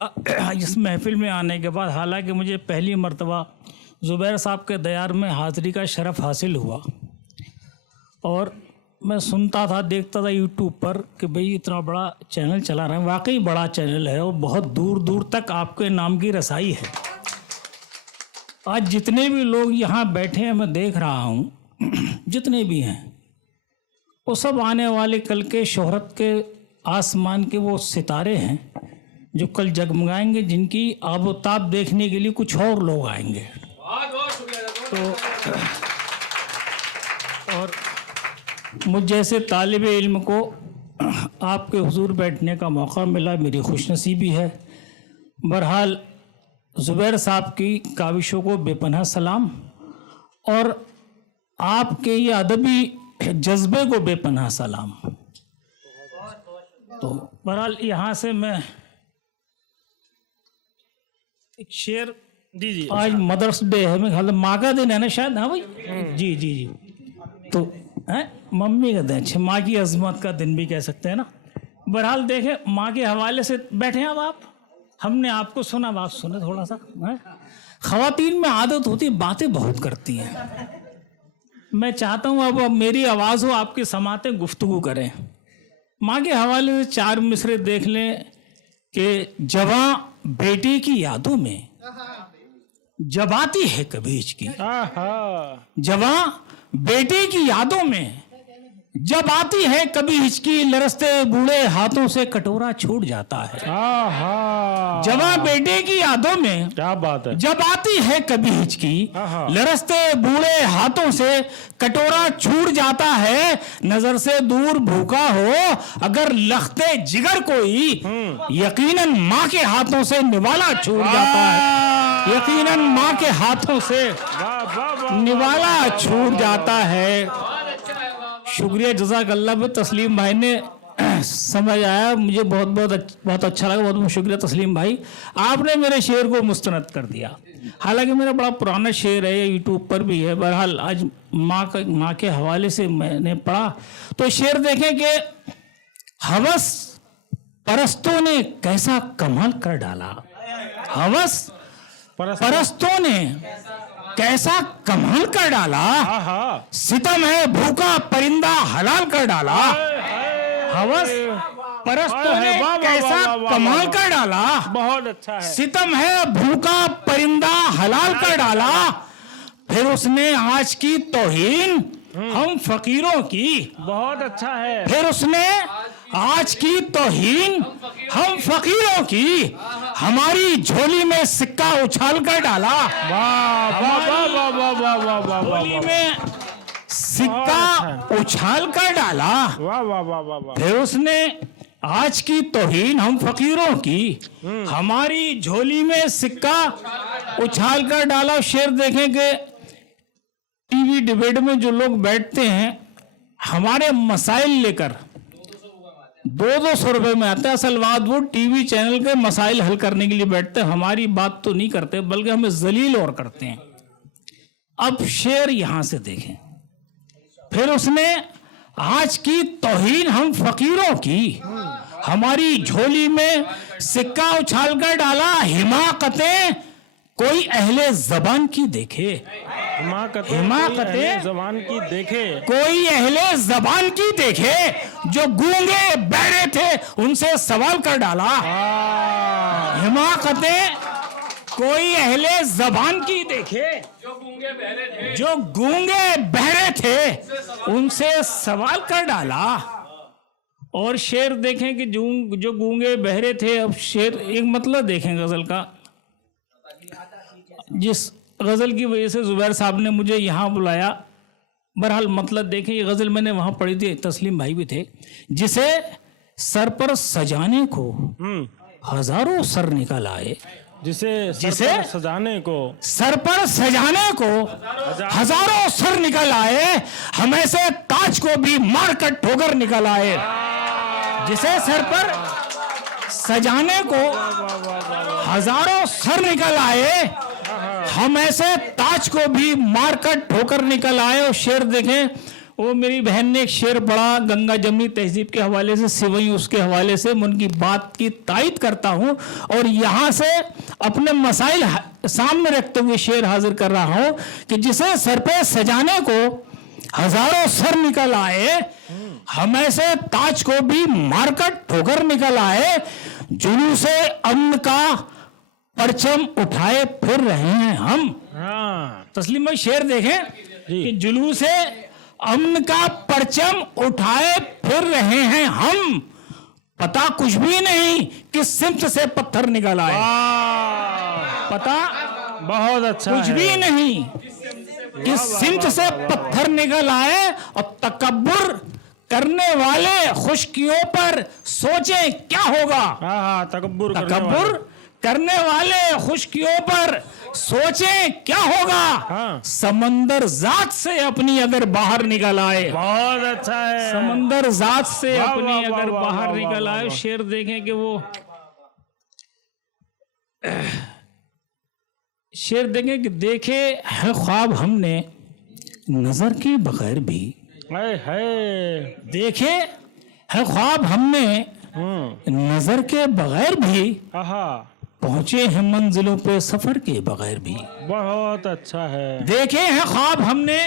इस महफिल में आने के बाद हालांकि मुझे पहली मर्तबा ज़ुबैर साहब के दयार में हाज़िरी का शरफ़ हासिल हुआ और मैं सुनता था, देखता था यूट्यूब पर कि भाई इतना बड़ा चैनल चला रहे हैं। वाकई बड़ा चैनल है और बहुत दूर दूर तक आपके नाम की रसाई है। आज जितने भी लोग यहाँ बैठे हैं, मैं देख रहा हूँ, जितने भी हैं वो सब आने वाले कल के शोहरत के आसमान के वो सितारे हैं जो कल जगमगाएंगे, जिनकी आबोताब देखने के लिए कुछ और लोग आएंगे। तो और मुझ जैसे तालिब इल्म को आपके हुजूर बैठने का मौका मिला, मेरी खुशनसीबी है। बहरहाल ज़ुबैर साहब की काविशों को बेपनाह सलाम और आपके ये अदबी जज्बे को बेपनाह सलाम। तो बहरहाल यहाँ से मैं एक शेर जी आज मदर्स डे है, मैं ख्याल माँ का दिन है ना शायद। हाँ भाई, जी जी जी। तो है मम्मी का दिन, अच्छा माँ की अजमत का दिन भी कह सकते हैं ना। बहरहाल देखें, माँ के हवाले से बैठे हैं अब आप, हमने आपको सुना, आप सुने थोड़ा सा। ख़वातीन में आदत होती, बातें बहुत करती हैं। मैं चाहता हूँ अब मेरी आवाज़ हो, आपकी समातें गुफ्तगू करें। माँ के हवाले से चार मिसरे देख लें कि जवां बेटी की यादों में जब आती है कभी हिचकी, जवां बेटे की यादों में जब आती है कभी हिचकी, लरसते बूढ़े हाथों से कटोरा छूट जाता है। जवां बेटे की यादों में क्या बात है, जब आती है कभी हिचकी, लरसते बूढ़े हाथों से कटोरा छूट जाता है। नजर से दूर भूखा हो अगर लखते जिगर कोई, यकीनन माँ के हाथों से निवाला छूट जाता है। यकीनन माँ के हाथों से निवाला छूट जाता है। शुक्रिया, जज़ाकल्लाह। भी तस्लीम भाई ने समझ आया, मुझे बहुत अच्छा लगा। बहुत बहुत शुक्रिया तस्लीम भाई, आपने मेरे शेर को मुस्तनद कर दिया। हालांकि मेरा बड़ा पुराना शेर है, यूट्यूब पर भी है। बहरहाल आज माँ के हवाले से मैंने पढ़ा तो शेर देखें कि हवस परस्तों ने कैसा कमाल कर डाला। हवस परस्तों ने कैसा कमाल कर डाला, सितम है भूखा परिंदा हलाल कर डाला। हवस परस्तों ने कैसा कमाल कर डाला, बहुत अच्छा है। सितम है भूखा परिंदा हलाल कर डाला। फिर उसने आज की तौहीन हम फकीरों की, बहुत अच्छा है। फिर उसने आज की तौहीन हम फकीरों की, हमारी झोली में सिक्का उछाल कर डाला। झोली में सिक्का उछाल कर डाला। फिर उसने आज की तौहीन हम फकीरों की, हमारी झोली में सिक्का उछाल कर डाला। शेर देखें कि टीवी डिबेट में जो लोग बैठते हैं, हमारे मसाइल लेकर 200 रुपए में आता है। असल बात वो टीवी चैनल के मसाइल हल करने के लिए बैठते हैं, हमारी बात तो नहीं करते बल्कि हमें जलील और करते हैं। अब शेर यहां से देखें, फिर उसने आज की तौहीन हम फकीरों की, हमारी झोली में सिक्का उछाल कर डाला। हिमाकतें कोई अहले जबान की देखे, हिमाकतें जबान की देखे, कोई अहले जबान की देखे, जो गूंगे बहरे थे उनसे सवाल कर डाला। हिमाकतें कोई अहले जबान की देखे, जो गूंगे बहरे थे उनसे सवाल कर डाला। और शेर देखें कि जो गूंगे बहरे थे। अब शेर एक मतलब देखें गजल का, जिस गज़ल की वजह से ज़ुबैर साहब ने मुझे यहाँ बुलाया। बहरहाल मतलब देखें, ये गज़ल मैंने वहाँ पढ़ी थी, तस्लीम भाई भी थे। जिसे सर पर सजाने को हजारों सर निकल आए, जिसे सजाने को सर पर सजाने को हजारों सर निकल आए, हम ऐसे ताज को भी मार कर ठोकर निकल आए। जिसे सर पर सजाने को हजारों सर निकल आए, हम ऐसे ताज को भी मारकर ठोकर निकल आए। और शेर देखें, वो मेरी बहन ने एक शेर पढ़ा गंगा जमनी तहजीब के हवाले से, सिवई उसके हवाले से, मैं उनकी बात की तायद करता हूँ और यहाँ से अपने मसाइल सामने रखते हुए शेर हाजिर कर रहा हूँ कि जिसे सर पे सजाने को हजारों सर निकल आए, हम ऐसे ताज को भी मारकर ठोकर निकल आए, जुलूसे अमन का परचम उठाए फिर रहे हैं हम। हाँ तस्लीम भाई शेर देखें कि जुलूसे अमन का परचम उठाए फिर रहे हैं हम, पता कुछ भी नहीं किस सिमत से पत्थर निकल आए, पता बहुत अच्छा कुछ है। भी नहीं किस सिमत से पत्थर निकल आए, और तकब्बुर करने वाले खुशकियों पर सोचें क्या होगा। हाँ तकब्बुर करने वाले। तकब्बुर करने वाले खुशकियों पर सोचें क्या होगा। हाँ। समंदर जात से अपनी अगर बाहर निकल आए, बहुत अच्छा है। समंदर जात से वाह, अपनी वाह, अगर वाह, बाहर वाह, निकल वाह, आए। वाह। शेर देखें कि वो शेर देखें कि देखे है ख्वाब हमने नजर के बगैर भी, है। देखे है ख्वाब हमने नजर के बगैर भी, आहा पहुंचे हैं मंजिलों पे सफर के बगैर भी। बहुत अच्छा है। देखे हैं ख्वाब हमने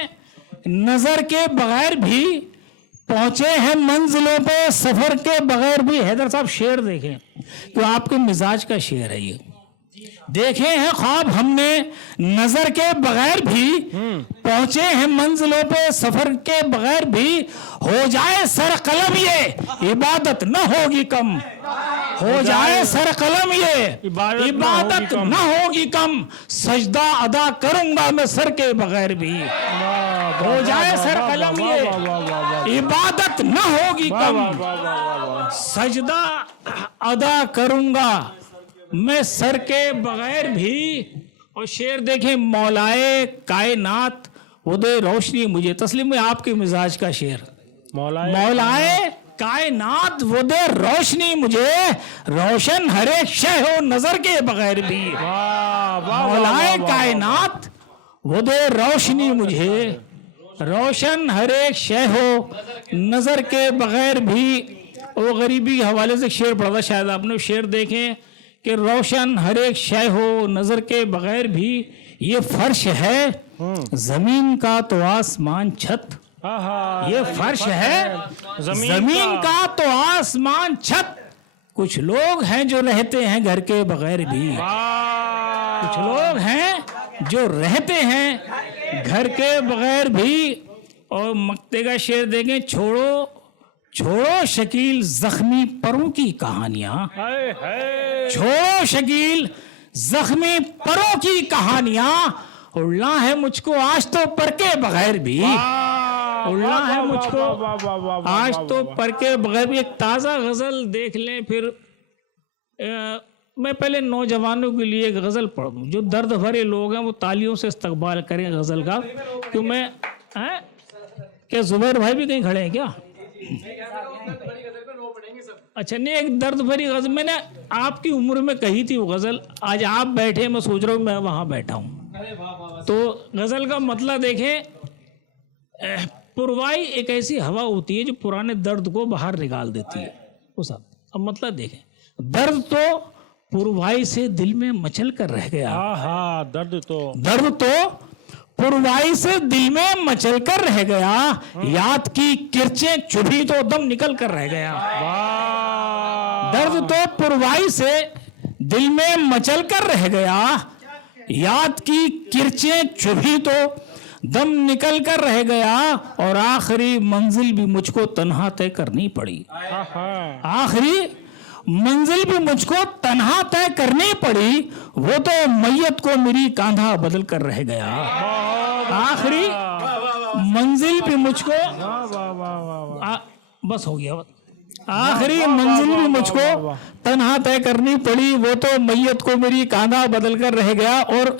नजर के बगैर भी, पहुंचे हैं मंजिलों पे सफर के बगैर भी। हैदर साहब शेर देखें तो आपके मिजाज का शेर है ये। देखे हैं ख्वाब हमने नजर के बगैर भी, पहुंचे हैं मंजिलों पे सफर के बगैर भी। हो जाए सर कलम ये इबादत न होगी कम, हो जाए सर कलम ये इबादत न होगी कम, सजदा अदा करूंगा मैं सर के बगैर भी। हो जाए सर कलम ये इबादत न होगी कम, सजदा अदा करूंगा मैं सर के बगैर भी। और शेर देखें मौलाए कायनात वो दे रोशनी मुझे। तस्लीम में आपके मिजाज का शेर। मौलाए कायनात वो दे रोशनी मुझे, रोशन हर एक शय हो नजर के बगैर भी। मौलाए कायनात वो दे रोशनी मुझे, रोशन हर एक शय हो नजर के बगैर भी। वो गरीबी के हवाले से शेर पढ़ा था, शायद आपने शेर देखें कि रोशन हर एक शय हो नजर के बगैर भी। ये फर्श है जमीन का तो आसमान छत, ये फर्श है जमीन का तो आसमान छत। कुछ लोग हैं जो रहते हैं घर के बगैर भी, कुछ लोग हैं जो रहते हैं घर के बगैर भी। और मक्ते का शेर देखें छोड़ो छोड़ो शकील जख्मी परों की कहानियां, छोड़ो शकील जख्मी परों की कहानियां। उड़ना है मुझको आज तो पर के बगैर भी, उड़ना है मुझको आज तो पर के बगैर भी। एक ताज़ा गज़ल देख लें फिर मैं पहले नौजवानों के लिए एक गज़ल पढ़ दूँ। जो दर्द भरे लोग हैं वो तालियों से इस्तकबाल करें गज़ल का। क्यों मैं क्या जुबैर भाई भी कहीं खड़े हैं क्या? अच्छा नहीं, एक दर्द भरी गज़ल मैंने आपकी उम्र में कही थी वो गज़ल, आज आप बैठे मैं सोच रहा हूँ मैं वहाँ बैठा हूँ। तो गज़ल का मतलब देखें, पुरवाई एक ऐसी हवा होती है जो पुराने दर्द को बाहर निकाल देती है। वो सब अब मतलब देखें, दर्द तो पुरवाई से दिल में मचल कर रह गया। दर्द तो पुरवाई से दिल में मचल कर रह गया, याद की किरचें चुभी तो दम निकल कर रह गया। दर्द तो पुरवाई से दिल में मचल कर रह गया, याद की किरचें चुभी तो दम निकल कर रह गया। और आखिरी मंजिल भी मुझको तन्हा तय करनी पड़ी, आखिरी मंजिल भी मुझको तन्हा तय करनी पड़ी। वो तो मैयत को मेरी कांधा बदल कर रह गया, आखिरी मंजिल भी मुझको बस हो गया, आखिरी मंजिल भी मुझको तन्हा तय करनी पड़ी। वो तो मैयत को मेरी कांधा बदल कर रह गया। और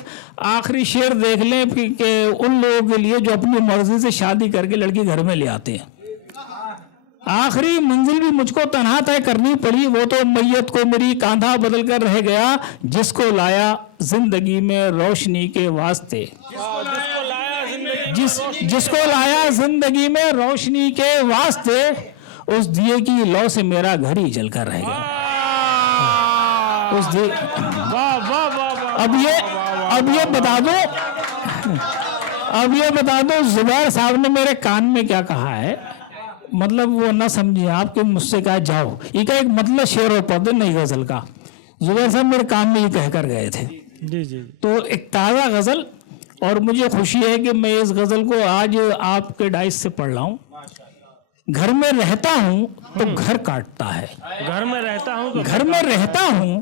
आखिरी शेर देख लें कि उन लोगों के लिए जो अपनी मर्जी से शादी करके लड़की घर में ले आते हैं, आखिरी मंजिल भी मुझको तन्हा तय करनी पड़ी। वो तो मैयत को मेरी कांधा बदल कर रह गया, जिसको लाया जिंदगी में रोशनी के वास्ते, جس کو لایا زندگی میں روشنی کے واسطے اس دیے کی لو سے میرا گھر ہی جل کر رہ گیا. اس دیے واہ واہ واہ واہ. اب یہ بتا دو زبیر صاحب نے میرے کان میں کیا کہا ہے. مطلب وہ نہ سمجھے آپ کہ مجھ سے کہا جاؤ. یہ کا ایک مطلب شعر و پودے نہیں غزل کا. زبیر صاحب میرے کان میں یہ کہہ کر گئے تھے. جی جی. تو ایک تازہ غزل اور مجھے خوشی ہے کہ میں اس غزل کو آج آپ کے ڈائس سے پڑھ رہا ہوں. گھر میں رہتا ہوں تو گھر کاٹتا ہے. گھر میں رہتا ہوں تو گھر میں رہتا ہوں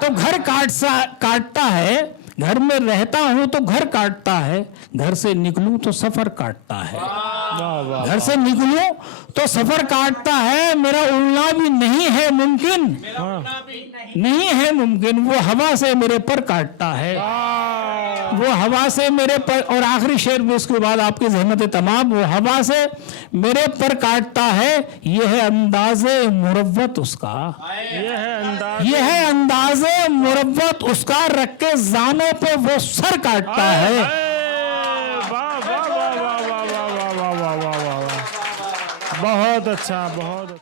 تو گھر کاٹتا ہے. گھر میں رہتا ہوں تو گھر کاٹتا ہے. گھر سے نکلوں تو سفر کاٹتا ہے. واہ واہ. گھر سے نکلوں تو سفر کاٹتا ہے. میرا اڑنا بھی نہیں ہے ممکن. نہیں ہے ممکن. وہ ہوا سے میرے پر کاٹتا ہے. وہ ہوا سے میرے پر. اور آخری شعر بھی اس کے بعد آپ کی زحمت تمام. وہ ہوا سے میرے پر کاٹتا ہے. یہ ہے انداز مروت اس کا. یہ ہے انداز مروت اس کا. رکھ کے زانوں پہ وہ سر کاٹتا ہے. بہت اچھا. بہت